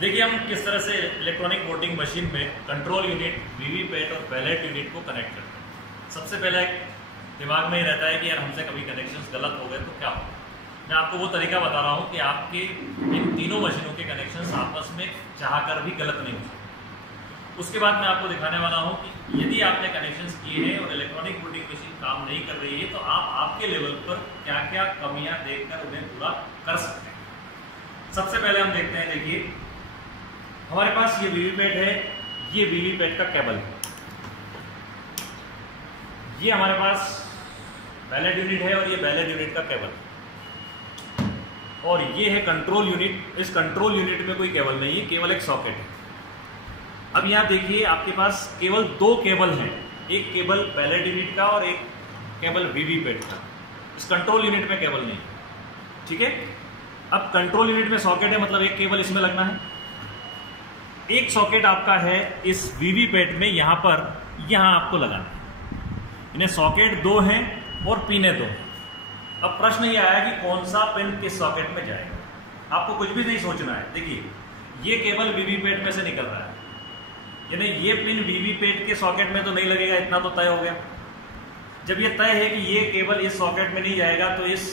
देखिए हम किस तरह से इलेक्ट्रॉनिक वोटिंग मशीन में कंट्रोल यूनिट, वीवीपैट और बैलेट यूनिट को कनेक्ट करते हैं। सबसे पहले दिमाग में ही रहता है कि यार हमसे कभी कनेक्शंस गलत हो गए तो क्या होगा। मैं आपको वो तरीका बता रहा हूँ कि आपके इन तीनों मशीनों के कनेक्शंस आपस में चाहकर भी गलत नहीं हो सकते। उसके बाद मैं आपको दिखाने वाला हूँ कि यदि आपने कनेक्शंस किए हैं और इलेक्ट्रॉनिक वोटिंग मशीन काम नहीं कर रही है तो आप आपके लेवल पर क्या क्या कमियां देखकर उन्हें पूरा कर सकते हैं। सबसे पहले हम देखते हैं, देखिए हमारे पास ये वीवीपैट है, ये वीवीपैट का केबल है, ये हमारे पास बैलेट यूनिट है और ये बैलेट यूनिट का केबल है, और ये है कंट्रोल यूनिट। इस कंट्रोल यूनिट में कोई केबल नहीं है, केवल एक सॉकेट है। अब यहां देखिए आपके पास केवल दो केबल हैं, एक केबल बैलेट यूनिट का और एक केबल वीवीपैट का। इस कंट्रोल यूनिट में केबल नहीं, ठीक है। अब कंट्रोल यूनिट में सॉकेट है, मतलब एक केबल इसमें लगना है। एक सॉकेट आपका है इस वीवीपैट में, यहां आपको लगाना है। इन्हें सॉकेट दो हैं और पिने दो। अब प्रश्न ये आया कि कौन सा पिन किस सॉकेट में जाएगा। आपको कुछ भी नहीं सोचना है। देखिए ये केबल वीवीपैट में से निकल रहा है, यानी ये पिन वीवीपैट के सॉकेट में तो नहीं लगेगा, इतना तो तय हो गया। जब ये तय है कि ये केबल इस सॉकेट में नहीं जाएगा तो इस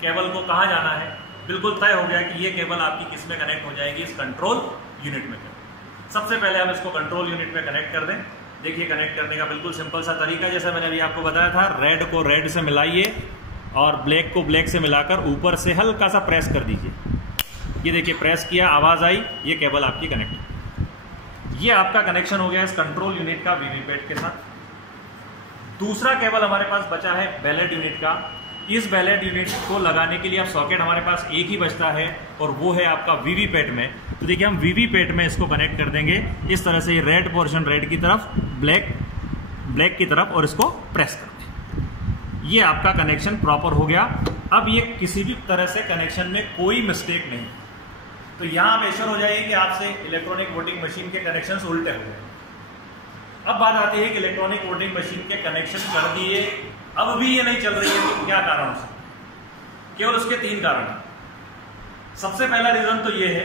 केबल को कहाँ जाना है, बिल्कुल तय हो गया कि ये केबल आपकी किस में कनेक्ट हो जाएगी, इस कंट्रोल यूनिट में। सबसे पहले हम इसको कंट्रोल यूनिट में कनेक्ट कर दें। देखिए कनेक्ट करने का बिल्कुल सिंपल सा तरीका, जैसा मैंने अभी आपको बताया था, रेड को रेड से मिलाइए और ब्लैक को ब्लैक से मिलाकर ऊपर से हल्का सा प्रेस कर दीजिए। ये देखिए प्रेस किया, आवाज आई, ये केबल आपकी कनेक्ट। ये आपका कनेक्शन हो गया इस कंट्रोल यूनिट का वीवीपैट के साथ। दूसरा केबल हमारे पास बचा है बैलेट यूनिट का। इस बैलेट यूनिट को लगाने के लिए अब सॉकेट हमारे पास एक ही बचता है और वो है आपका वीवीपैट में। तो देखिए हम वीवीपैट में इसको कनेक्ट कर देंगे इस तरह से, ये रेड पोर्शन रेड की तरफ, ब्लैक की तरफ, और इसको प्रेस कर दें। ये आपका कनेक्शन प्रॉपर हो गया। अब ये किसी भी तरह से कनेक्शन में कोई मिस्टेक नहीं। तो यहां आप एश्योर हो जाइए कि आपसे इलेक्ट्रॉनिक वोटिंग मशीन के कनेक्शन उल्टे हो गए। अब बात आती है कि इलेक्ट्रॉनिक वोटिंग मशीन के कनेक्शन कर दिए, अब भी ये नहीं चल रही है, तो क्या कारण हो सकता है? केवल उसके तीन कारण हैं। सबसे पहला रीजन तो ये है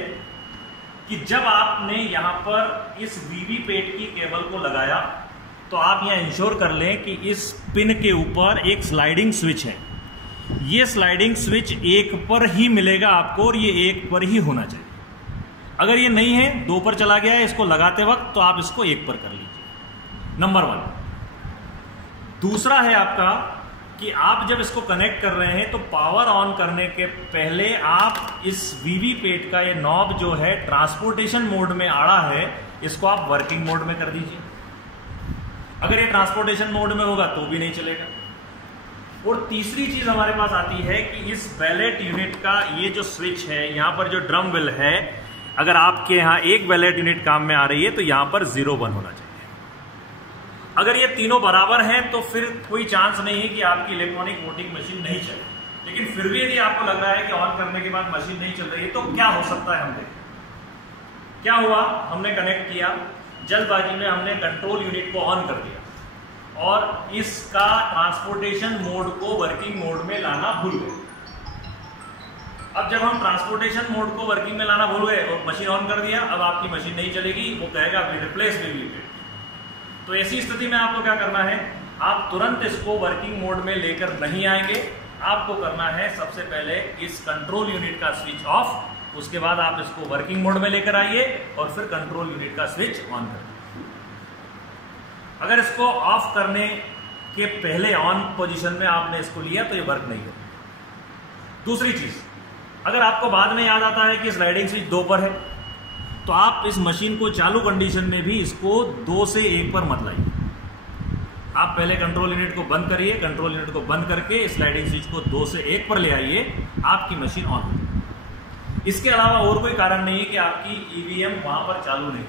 कि जब आपने यहां पर इस वीवीपैट की केबल को लगाया तो आप यहां इंश्योर कर लें कि इस पिन के ऊपर एक स्लाइडिंग स्विच है। ये स्लाइडिंग स्विच एक पर ही मिलेगा आपको और ये एक पर ही होना चाहिए। अगर ये नहीं है, दो पर चला गया है इसको लगाते वक्त, तो आप इसको एक पर कर लीजिए, नंबर 1। दूसरा है आपका कि आप जब इसको कनेक्ट कर रहे हैं तो पावर ऑन करने के पहले आप इस वीवीपैट का ये नॉब जो है ट्रांसपोर्टेशन मोड में आड़ा है, इसको आप वर्किंग मोड में कर दीजिए। अगर ये ट्रांसपोर्टेशन मोड में होगा तो भी नहीं चलेगा। और तीसरी चीज हमारे पास आती है कि इस बैलेट यूनिट का ये जो स्विच है, यहां पर जो ड्रम व्हील है, अगर आपके यहां एक बैलेट यूनिट काम में आ रही है तो यहां पर 0 1 होना चाहिए। अगर ये तीनों बराबर हैं तो फिर कोई चांस नहीं है कि आपकी इलेक्ट्रॉनिक वोटिंग मशीन नहीं चले। लेकिन फिर भी यदि आपको लग रहा है कि ऑन करने के बाद मशीन नहीं चल रही है तो क्या हो सकता है, हम देखें। क्या हुआ, हमने कनेक्ट किया, जल्दबाजी में हमने कंट्रोल यूनिट को ऑन कर दिया और इसका ट्रांसपोर्टेशन मोड को वर्किंग मोड में लाना भूल गए। अब जब हम ट्रांसपोर्टेशन मोड को वर्किंग में लाना भूल गए और मशीन ऑन कर दिया, अब आपकी मशीन नहीं चलेगी, वो कहेगा रिप्लेस वीवीपैट। तो ऐसी स्थिति में आपको क्या करना है, आप तुरंत इसको वर्किंग मोड में लेकर नहीं आएंगे। आपको करना है सबसे पहले इस कंट्रोल यूनिट का स्विच ऑफ, उसके बाद आप इसको वर्किंग मोड में लेकर आइए और फिर कंट्रोल यूनिट का स्विच ऑन करिए। अगर इसको ऑफ करने के पहले ऑन पोजीशन में आपने इसको लिया तो ये वर्क नहीं करेगा। दूसरी चीज, अगर आपको बाद में याद आता है कि स्लाइडिंग स्विच 2 पर है तो आप इस मशीन को चालू कंडीशन में भी इसको 2 से 1 पर मत लाइए। आप पहले कंट्रोल यूनिट को बंद करिए, कंट्रोल यूनिट को बंद करके स्लाइडिंग स्विच को 2 से 1 पर ले आइए, आपकी मशीन ऑन हो। इसके अलावा और कोई कारण नहीं है कि आपकी ईवीएम वहां पर चालू नहीं।